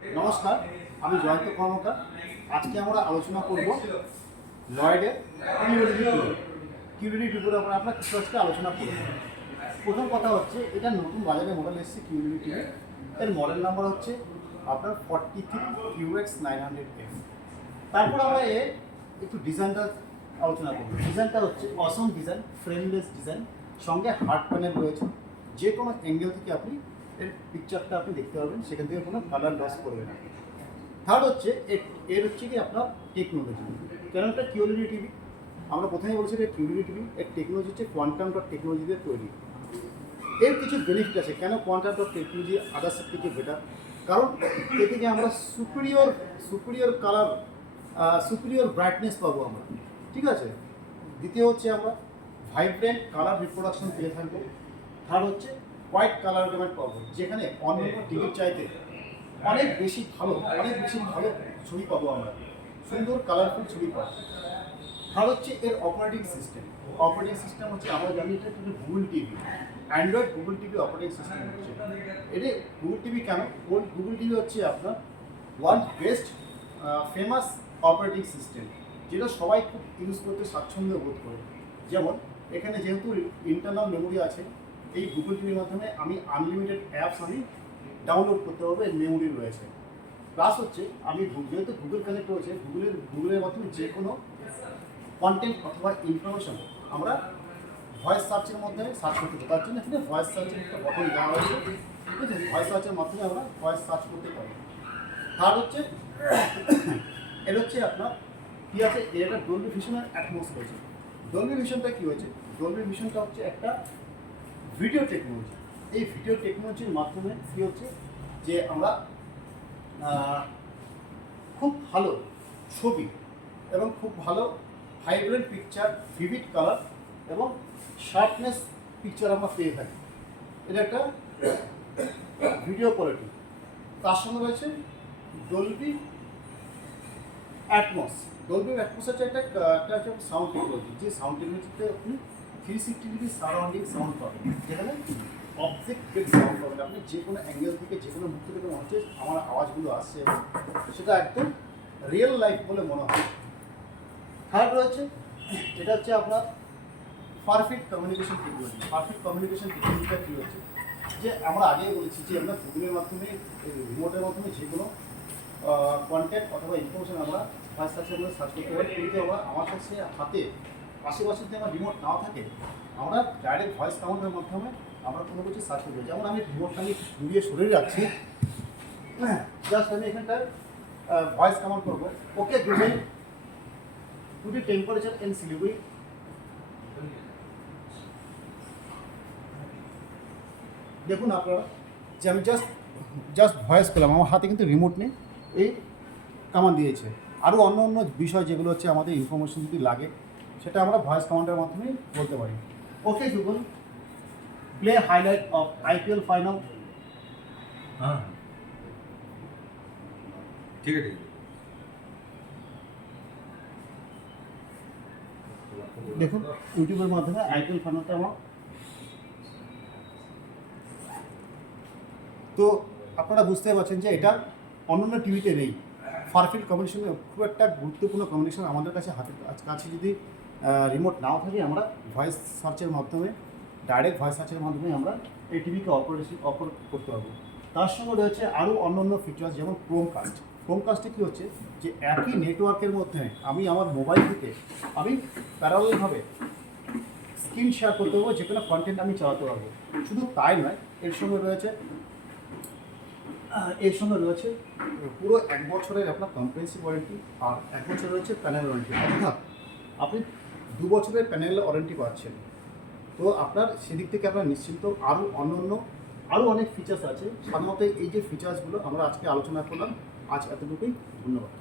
নমস্কার, আমি জয়ন্ত কর্মকার। আজকে আমরা আলোচনা করব লয়েডের কিউরিটি টিভির উপরে আমরা কিছু আজকে আলোচনা করব। প্রথম কথা হচ্ছে, এটা নতুন বাজারে মডেল এসেছে কিউরিটি টিভি। এর মডেল নাম্বার হচ্ছে আপনার 43QX900F। তারপর আমরা একটু ডিজাইনটা আলোচনা করব। ডিজাইনটা হচ্ছে অসম ডিজাইন, ফ্রেমলেস ডিজাইন, সঙ্গে হার্ড প্যানেল রয়েছে। যে কোনো অ্যাঙ্গেল থেকে আপনি এর পিকচারটা আপনি দেখতে পাবেন, সেখান থেকে কোনো কালার লস করবে না। থার্ড হচ্ছে এর হচ্ছে কি আপনার টেকনোলজি। কেন একটা কিউরিটি টিভি, আমরা প্রথমেই বলছি যে কিউরিটি টিভি এর টেকনোলজি হচ্ছে কোয়ান্টাম ডট টেকনোলজি দিয়ে তৈরি। এর কিছু বেনিফিট আছে। কেন কোয়ান্টাম ডট টেকনোলজি আদার্সের থেকে বেটার? কারণ এ থেকে আমরা সুপিরিয়র কালার, সুপিরিয়র ব্রাইটনেস পাবো আমরা, ঠিক আছে। দ্বিতীয় হচ্ছে আমরা ভাইব্রেন্ট কালার রিপ্রোডাকশন পেয়ে থাকবো। থার্ড হচ্ছে হোয়াইট কালার ডোমেট পাবো, যেখানে অন্য টিভির চাইতে অনেক বেশি ভালো ছবি পাবো আমরা, সুন্দর কালারফুল ছবি পাবো। থার্ড হচ্ছে এর অপারেটিং সিস্টেম। অপারেটিং সিস্টেম হচ্ছে আমরা জানি এটা হচ্ছে Google TV, Android Google TV operating system হচ্ছে এটা। গুগল টিভি কেন? গুগল টিভি হচ্ছে আপনার world best famous operating system, যেটা সবাই খুব ইউজ করতে স্বাচ্ছন্দ্য বোধ করে। যেমন এখানে যেহেতু ইন্টারনাল মেমোরি আছে, এই গুগল টিভির মাধ্যমে আমি আনলিমিটেড অ্যাপস ডাউনলোড করতে পারবো, এর মেমোরি রয়েছে। প্লাস হচ্ছে আমি যেহেতু গুগল কানেক্ট রয়েছে, গুগলের মাধ্যমে যে কোনো কন্টেন্ট অথবা ইনফরমেশন আমরা ভয়েস সার্চের মাধ্যমে সার্চ করতে পারি। তার জন্য এখানে ভয়েস সার্চের একটা বটন দেওয়া হয়েছে, ঠিক আছে। ভয়েস সার্চের মাধ্যমে আমরা ভয়েস সার্চ করতে পারি। থার্ড হচ্ছে এর হচ্ছে আপনার কী আছে, এর একটা ডলবি ভিশনের অ্যাটমস রয়েছে। ডলবি ভিশনটা কী হয়েছে? ডলবি ভিশনটা হচ্ছে একটা ভিডিও টেকনোলজি। এই ভিডিও টেকনোলজির মাধ্যমে কী হচ্ছে যে আমরা খুব ভালো ছবি এবং খুব ভালো ভাইব্রেন্ট পিকচার, ভিভিড কালার এবং শার্পনেস পিকচার আমরা পেয়ে থাকি। এটা একটা ভিডিও কোয়ালিটি। তার সঙ্গে রয়েছে ডলবি অ্যাটমস। ডলবি অ্যাটমস হচ্ছে একটা সাউন্ড টেকনোলজি, যে সাউন্ড টেকনোলজিতে আপনি 360 ডিগ্রি সারাউন্ডিং সাউন্ড পাবেন, যেখানে অবজেক্ট বেড সাউন্ড পাবেন। আপনি যে কোনো অ্যাঙ্গেল থেকে, যে কোনো মুখ থেকে মনে হচ্ছে আমার আওয়াজগুলো আসছে এবং সেটা একদম রিয়েল লাইফ বলে মনে হয়। থার্ড রয়েছে, এটা হচ্ছে আপনার perfect communication technology. Perfect communication টেকনোলজিটা কী হচ্ছে যে আমরা আগেই বলেছি যে আমরা গুগলের মাধ্যমে, রিমোটের মাধ্যমে যে কোনো কন্টেন্ট অথবা ইনফরমেশন আমরা ভয়েস সার্চের মধ্যে সার্চ করতে পারি। কিন্তু আমার কাছে হাতে আশেপাশে যদি আমার রিমোট নাও থাকে, আমরা ডাইরেক্ট ভয়েস কাউন্টের মাধ্যমে আমরা কোনো কিছু সার্চ করতে পারি। যেমন আমি রিমোটটা আমি ঘুরিয়ে সরে রাখছি, হ্যাঁ, জাস্ট আমি এখানটায় ভয়েস কাউন্ট করবো। Okay Google, today temperature in Siliguri. দেখুন আপনারা যে আমি জাস্ট ভয়েস পেলাম, আমার হাতে কিন্তু রিমোট নেই, এই কমান্ড দিয়েছে। আরও অন্য বিষয় যেগুলো হচ্ছে আমাদের ইনফরমেশন যদি লাগে, সেটা আমরা ভয়েস কমান্ডের মাধ্যমে বলতে পারি। Okay Google, play highlight of IPL final. হ্যাঁ, ঠিক আছে। দেখুন ইউটিউবের মাধ্যমে IPL ফাইনালটা আমার। তো আপনারা বুঝতে পারছেন যে এটা অন্যান্য টিভিতে নেই। পারফেক্ট কমিউনিকেশন খুব একটা গুরুত্বপূর্ণ কমিউনিকেশন আমাদের কাছে কাছে যদি রিমোট নাও থাকে, আমরা ভয়েস সার্চের মাধ্যমে, ডাইরেক্ট ভয়েস সার্চের মাধ্যমে আমরা এই টিভিকে অপারেট করতে পারবো। তার সঙ্গে রয়েছে আরও অন্যান্য ফিচার্স, যেমন ক্রোমকাস্ট। ক্রোমকাস্টে কী হচ্ছে যে একই নেটওয়ার্কের মধ্যে আমি আমার মোবাইল থেকে আমি প্যারালালভাবে স্ক্রিন শেয়ার করতে পারবো, যে কোনো কন্টেন্ট আমি চালাতে পারবো। শুধু তাই নয়, এর সঙ্গে রয়েছে পুরো 1 বছরের আপনার কম্প্রিহেনসিভ ওয়ারেন্টি, আর 1 বছর রয়েছে প্যানেল ওয়ারেন্টি। অর্থাৎ আপনি 2 বছরের প্যানেল ওয়ারেন্টি পাচ্ছেন। তো আপনার সেদিক থেকে আপনার নিশ্চিন্ত। আরও অনেক ফিচার্স আছে। সাধারণত এই যে ফিচার্সগুলো আমরা আজকে আলোচনা করলাম, আজ এতটুকুই। ধন্যবাদ।